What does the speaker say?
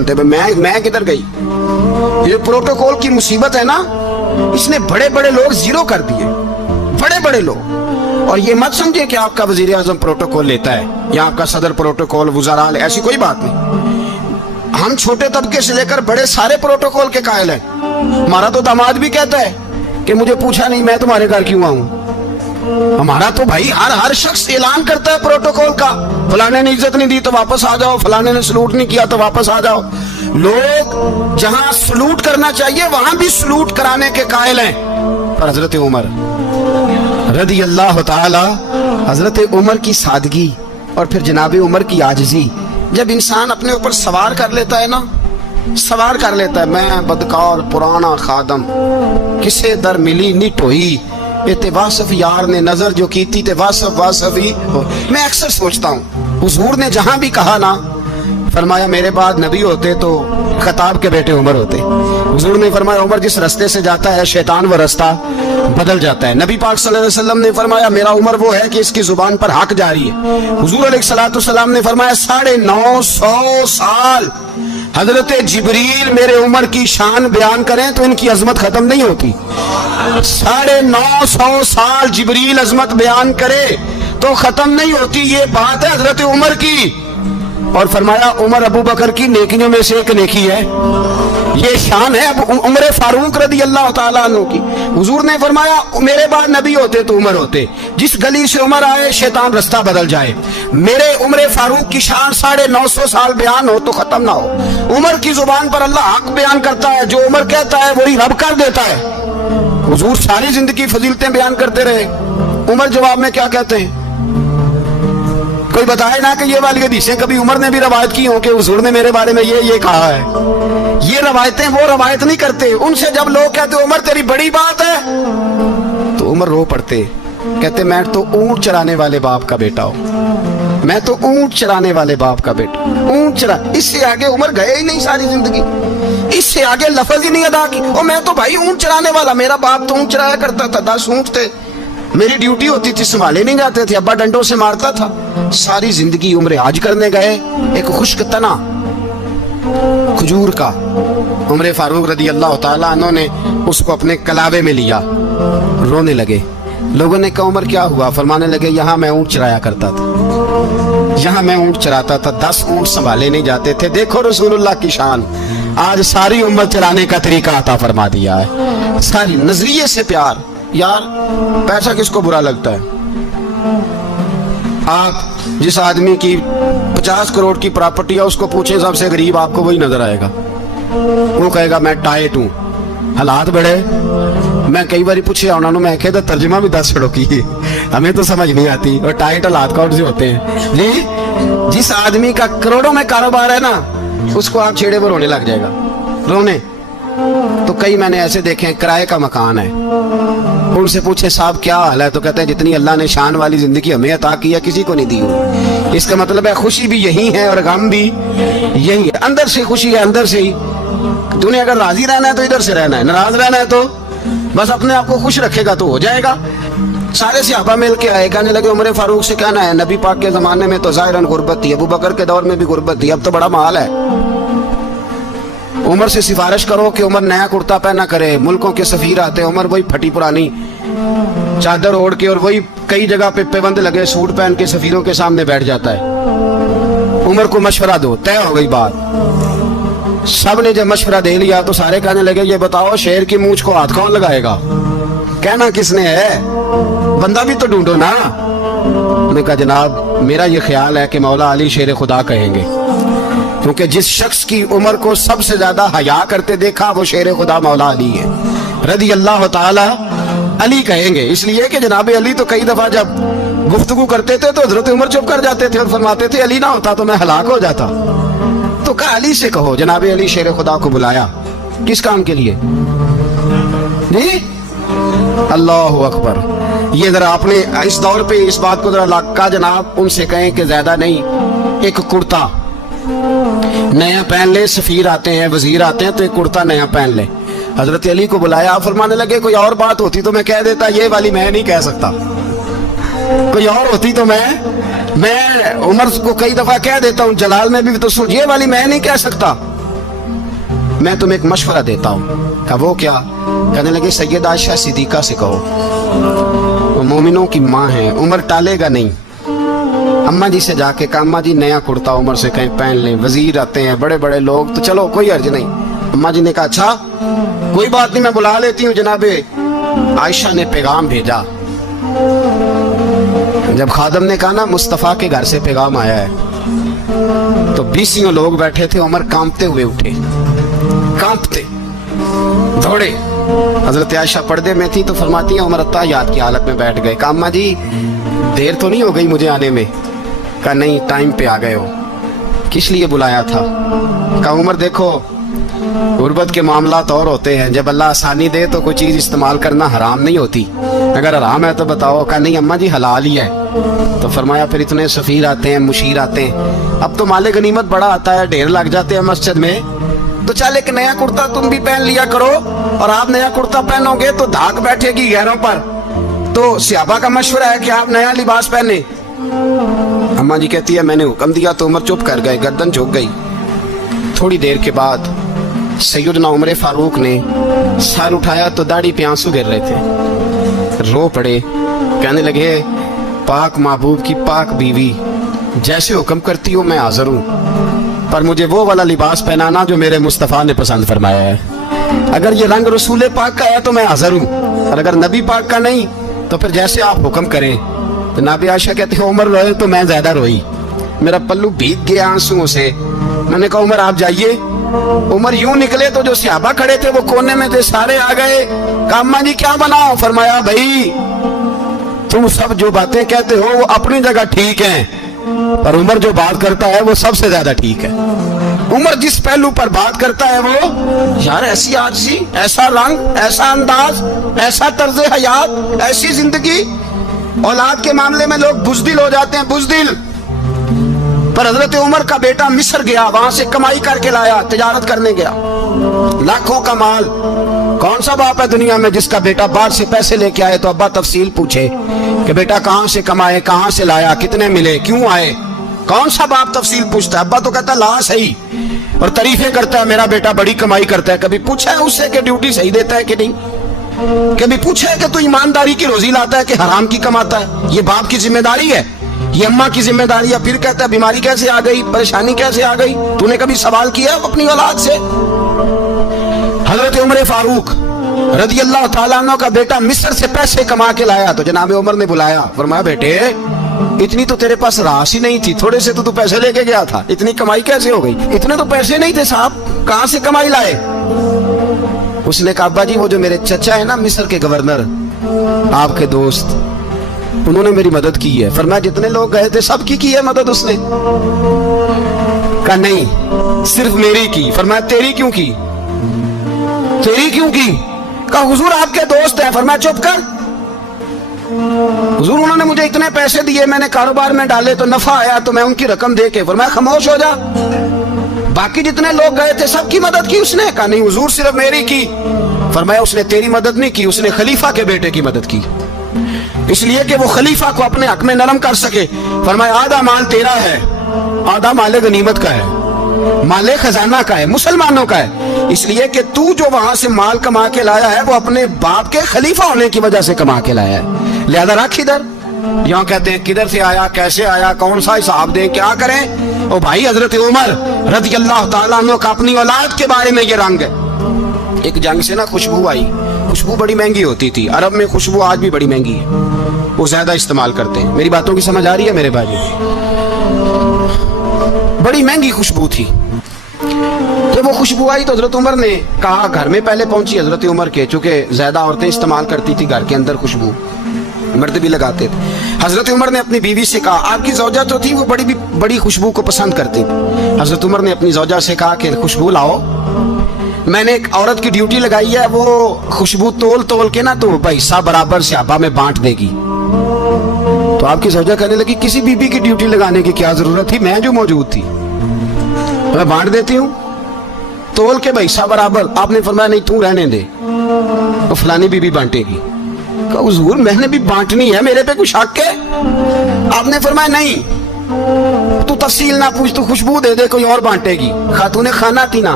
बनते पे मैं किधर गई। ये प्रोटोकॉल की मुसीबत है ना, इसने बड़े बड़े लोग जीरो कर दिए, बड़े बड़े लोग। और ये मत समझे कि आपका वजीर आजम प्रोटोकॉल लेता है या आपका सदर प्रोटोकॉल, वुज़रा, ऐसी कोई बात नहीं। हम छोटे तबके से लेकर बड़े सारे प्रोटोकॉल के कायल हैं। हमारा तो दामाद भी कहता है कि मुझे पूछा नहीं मैं तुम्हारे घर क्यों आऊं। हमारा तो भाई हर शख्स ऐलान करता है प्रोटोकॉल का, फलाने ने इज्जत नहीं दी तो वापस आ जाओ, फलाने ने सलूट नहीं किया तो वापस आ जाओ। लोग जहां सलूट करना चाहिए वहां भी सलूट कराने के कायल हैं। पर हजरत उमर रदी अल्लाह ताला, हजरत उमर की सादगी और फिर जनाब उमर की आजिज़ी, जब इंसान अपने ऊपर सवार कर लेता है ना, सवार कर लेता है, मैं बदकार पुराना खादम किसे दर मिली नी टोई, ते वासफ यार ने नजर जो की थी ते वासफ वासफ ही। मैं अक्सर सोचता हूँ हुजूर ने जहां भी कहा ना, फरमाया मेरे बाद नबी होते तो खताब के बेटे उमर होते। हुजूर ने फरमाया उमर जिस रास्ते से जाता है शैतान वो रास्ता बदल जाता है। नबी पाक सल्लल्लाहु अलैहि वसल्लम ने फरमाया मेरा उमर वो है कि इसकी जुबान पर हक जारी है। हुजूर अलैहिस्सलाम ने फरमाया 950 साल हजरत जिब्रील मेरे उमर की शान बयान करें तो इनकी अजमत खत्म नहीं होती। 950 साल जिब्रील अजमत बयान करे तो खत्म नहीं होती। ये बात है हजरत उमर की। और फरमाया उमर अबू बकर की नेकियों में से एक नेकी है, ये शान है अब उमर फारूक रदी अल्लाह ताला अन्हु की। हुजूर ने फरमाया मेरे बाद नबी होते तो उमर होते, जिस गली से उमर आए शैतान रास्ता बदल जाए। मेरे उमर फारूक की शान 950 साल बयान हो तो खत्म ना हो। उमर की जुबान पर अल्लाह हक बयान करता है, जो उमर कहता है वही रब कर देता है। हुजूर सारी जिंदगी फजीलतें बयान करते रहे, उमर जवाब में क्या कहते हैं? कोई बताए ना कि ये वाली हदीसें कभी उमर ने भी रवायत की हो कि हुजूर ने मेरे बारे में ये कहा है। ये रवायतें वो रवायत नहीं करते। उनसे जब लोग कहते उमर तेरी बड़ी बात है तो उमर रो पड़ते, कहते मैं तो ऊंट चराने वाले बाप का बेटा हूं, मैं तो ऊंट चराने वाले बाप का बेटा, ऊंट चरा। इससे आगे उमर गए ही नहीं सारी जिंदगी, इससे आगे लफ्ज ही नहीं अदा की। और मैं तो भाई ऊंट चराने वाला, मेरा बाप तो ऊंट चराया करता था, 10 ऊंट थे, मेरी ड्यूटी होती थी, संभाले नहीं जाते थे, अब्बा डंडों से मारता था। सारी जिंदगी उम्र हज करने गए, एक खुश्क तना खजूर का उमर फारूक रदी अल्लाह ताला अन्हु ने उसको अपने कलावे में लिया, रोने लगे। लोगों ने कहा उमर क्या हुआ? फरमाने लगे यहाँ मैं ऊंट चराया करता था, यहाँ मैं ऊंट चराता था, 10 ऊंट संभाले नहीं जाते थे। देखो रसूलुल्लाह की शान, आज सारी उम्मत चलाने का तरीका अता फरमा दिया है। सारी नजरिए से प्यार। यार पैसा किसको बुरा लगता है? आप जिस आदमी की 50 करोड़ की प्रॉपर्टी है उसको पूछे सबसे गरीब, आपको वही नजर आएगा। वो कहेगा मैं टाइट हूं, हालात बड़े। मैं कई बार पूछे उन्होंने, मैं कहे तो तर्जुमा भी 10 छड़ो की, हमें तो समझ नहीं आती। और टाइट हालात कौन से होते हैं जी? जिस आदमी का करोड़ों में कारोबार है ना, उसको आप छेड़े पर रोने लग जाएगा, रोने। तो कई मैंने ऐसे देखे हैं, किराए का मकान है, उनसे पूछे साहब क्या हाल है, तो कहते हैं जितनी अल्लाह ने शान वाली जिंदगी हमें अता की है किसी को नहीं दी हुई। इसका मतलब है खुशी भी यही है और गम भी यही है। अंदर से खुशी है, अंदर से ही। तूने अगर राजी रहना है तो इधर से रहना है, नाराज रहना है तो बस अपने आप को खुश रखेगा तो हो जाएगा। सारे सहाबा मिल के आए, कहने लगे उमर फारूक से कहना है नबी पाक के जमाने में तो जाहिरन गुर्बत थी, अबू बकर के दौर में भी गुर्बत थी, अब तो बड़ा माल है। उमर से सिफारिश करो कि उमर नया कुर्ता पहना करे। मुल्कों के सफीर आते, उमर वही फटी पुरानी चादर ओढ़ के और वही कई जगह पे पेबंद लगे सूट पहन के सफीरों के सामने बैठ जाता है। उमर को मशवरा दो, तय हो गई बात। सब ने जब मशवरा दे लिया तो सारे कहने लगे ये बताओ शेर की मूंछ को हाथ कौन लगाएगा? कहना किसने है, बंदा भी तो ढूंढो ना। उन्होंने कहा जनाब मेरा ये ख्याल है कि मौला अली शेर खुदा कहेंगे, क्योंकि जिस शख्स की उम्र को सबसे ज्यादा हया करते देखा वो शेर खुदा मौला अली है रदी अल्लाह ताला। अली कहेंगे इसलिए कि जनाब अली तो कई दफा जब गुफ्तगू करते थे तो हजरत उमर चुप कर जाते थे और फरमाते थे अली ना होता तो मैं हलाक हो जाता। तो कहा अली से कहो। जनाब अली शेर खुदा को बुलाया, किस काम के लिए जी? अल्लाह अकबर। ये जरा आपने इस दौर पे इस बात को जरा लाका जनाब उनसे कहें कि ज्यादा नहीं, एक कुर्ता नया पहन ले, सफीर आते हैं वजीर आते हैं तो एक कुर्ता नया पहन ले। हजरत अली को बुलाया, फरमाने लगे कोई और बात होती तो मैं कह देता, ये वाली मैं नहीं कह सकता। कोई और होती तो मैं उमर को कई दफा कह देता हूँ, जलाल में भी तो ये वाली मैं नहीं कह सकता। मैं तुम्हें एक मशवरा देता हूँ। कहा वो क्या? कहने लगे सैयद आयशा सिद्दीका से कहो, वो मोमिनों की माँ है, उम्र टालेगा नहीं। अम्मा जी से जाके कहा अम्मा जी नया कुर्ता उम्र से कहीं पहन लें, वजीर आते हैं, बड़े बड़े लोग, तो चलो कोई अर्ज नहीं। अम्मा जी ने कहा अच्छा कोई बात नहीं, मैं बुला लेती हूँ। जनाबे आयशा ने पैगाम भेजा। जब खादम ने कहा ना मुस्तफ़ा के घर से पैगाम आया है, तो 20 लोग बैठे थे। उमर कांपते हुए उठे, कांपते दौड़े। हजरत आयशा पर्दे में थी तो फरमाती है उमर अत्ताहियात की हालत में बैठ गए। कहा अम्मा जी देर तो नहीं हो गई मुझे आने में? कहा नहीं, टाइम पे आ गए हो। किस लिए बुलाया था? कहा उमर देखो गुर्बत के मामलात और होते हैं, जब अल्लाह आसानी दे तो कोई चीज इस्तेमाल करना हराम नहीं होती, अगर हराम है तो बताओ। कहा नहीं अम्मा जी हलाल ही है। तो फरमाया फिर इतने सफीर आते हैं, मुशीर आते हैं, अब तो माले गनीमत बड़ा आता है, ढेर लग जाते हैं मस्जिद में, तो चल एक नया कुर्ता तुम भी पहन लिया करो। और आप नया कुर्ता पहनोगे तो धाक बैठेगी गैरों पर, तो सियाबा का मशवरा है कि आप नया लिबास पहने। अम्मा जी कहती है मैंने हुक्म दिया तो उमर चुप कर गए, गर्दन झुक गई। थोड़ी देर के बाद सैयदना उमर फारूक ने सर उठाया तो दाढ़ी पे आंसू गिर रहे थे, रो पड़े। कहने लगे पाक महबूब की पाक बीवी, जैसे हुक्म करती हो मैं हाजिर हूँ, पर मुझे वो वाला लिबास पहनाना जो मेरे मुस्तफ़ा ने पसंद फरमाया है। अगर ये रंग रसूल पाक का है तो मैं हाजिर हूँ, और अगर नबी पाक का नहीं तो फिर जैसे आप हुक्म करें। तो नाबी आयशा कहती है उमर रोए तो मैं ज्यादा रोई, मेरा पल्लू भीग गया आंसुओं से। मैंने कहा उमर आप जाइए। उमर यूं निकले तो जो सहाबा खड़े थे वो कोने में थे, सारे आ गए। कहा अम्मा जी क्या बनाओ? फरमाया भाई तुम सब जो बातें कहते हो वो अपनी जगह ठीक हैं, पर उमर जो बात करता है वो सबसे ज्यादा ठीक है। उमर जिस पहलू पर बात करता है वो, यार ऐसी आजी, ऐसा रंग, ऐसा अंदाज, ऐसा तर्ज हयात, ऐसी जिंदगी। औलाद के मामले में लोग बुज़दिल हो जाते हैं, बुज़दिल। पर हजरत उमर का बेटा मिस्र गया, वहां से कमाई करके लाया, तिजारत करने गया, लाखों का माल। कौन सा बाप है दुनिया में जिसका बेटा बाहर से पैसे लेके आए तो अब्बा तफसील पूछे कि बेटा कहां से कमाए, कहां से लाया, कितने मिले, क्यों आए? कौन सा बाप तफसील पूछता है? अब्बा तो कहता ला सही, और तारीफें करता है मेरा बेटा बड़ी कमाई करता है। कभी पूछा है उससे कि ड्यूटी सही देता है कि नहीं? कभी पूछा है कि तू ईमानदारी की रोजी लाता है कि हराम की कमाता है? ये बाप की जिम्मेदारी है, ये अम्मा की जिम्मेदारी है। फिर कहता है बीमारी कैसे आ गई, परेशानी कैसे आ गई? तूने कभी सवाल किया अपनी औलाद से? हजरत उमर फारूक रज़ी अल्लाह तआला अन्हु का बेटा मिस्र से पैसे कमा के लाया, तो जनाब उमर ने बुलाया, फरमाया बेटे इतनी तो तेरे पास राशि नहीं थी, थोड़े से तो तू पैसे लेके गया था, इतनी कमाई कैसे हो गई? इतने तो पैसे नहीं थे साहब, कहां से कमाई लाए? उसने कहा अब्बा जी वो जो मेरे चचा है ना मिस्र के गवर्नर, आपके दोस्त, उन्होंने मेरी मदद की है। फरमाया जितने लोग गए थे सबकी की है मदद उसने? कहा नहीं सिर्फ मेरी की। फरमाया तेरी क्यों की? तेरी क्यों की? कहा हुजूर आपके दोस्त हैं। फरमाया चुप कर, हुजूर उन्होंने मुझे इतने पैसे दिए, मैंने कारोबार में डाले तो नफा आया तो मैं उनकी रकम दे के। फरमाया खामोश हो जा, बाकी जितने लोग गए थे सबकी मदद की उसने? कहा नहीं हुजूर सिर्फ मेरी की। फरमाया उसने तेरी मदद नहीं की, उसने खलीफा के बेटे की मदद की, इसलिए कि वो खलीफा को अपने हक में नरम कर सके। फरमाया आधा माल तेरा है, आधा माले गनीमत का है, माले खजाना का है, मुसलमानों का है, इसलिए कि तू जो वहां से माल कमा के लाया है वो अपने बाप के खलीफा होने की वजह से कमा के लाया है, लिहाजा रख इधर। यहाँ कहते हैं किधर से आया, कैसे आया, कौन सा हिसाब दें, क्या करें? ओ भाई हजरत उमर रज़ी अल्लाह तआला अन्हु का अपनी औलाद के बारे में ये रंग है। एक जंग से ना खुशबू आई, खुशबू बड़ी महंगी होती थी, अरब में खुशबू आज भी बड़ी महंगी है, वो ज्यादा इस्तेमाल करते हैं। मेरी बातों की समझ आ रही है मेरे भाई? बड़ी महंगी खुशबू थी। जब वो खुशबू आई तो हजरत उमर ने कहा, घर में पहले पहुंची हजरत उमर के, चूंकि ज्यादा औरतें इस्तेमाल करती थी घर के अंदर खुशबू, मर्द भी लगाते थे। हजरत उमर ने अपनी बीवी से कहा, आपकी जौजा जो थी वो बड़ी खुशबू को पसंद करती थी। हजरत उमर ने अपनी जौजा से कहा कि खुशबू लाओ, मैंने एक औरत की ड्यूटी लगाई है, वो खुशबू तोल तोल के ना तो हिस्सा बराबर सहाबा में बांट देगी। तो आपकी जौजा कहने लगी किसी बीबी की ड्यूटी लगाने की क्या जरूरत थी, मैं जो मौजूद थी मैं बांट देती हूँ तोल के हिस्सा बराबर। आपने फरमाया नहीं तू रहने दे, तो फलानी बीबी बांटेगी। कहा हुजूर मैंने भी बांटनी है, मेरे पे कुछ हक है? आपने फरमाया नहीं, तू तफसील ना पूछ, तू खुशबू दे दे, कोई और बांटेगी। खातूने खाना थी ना।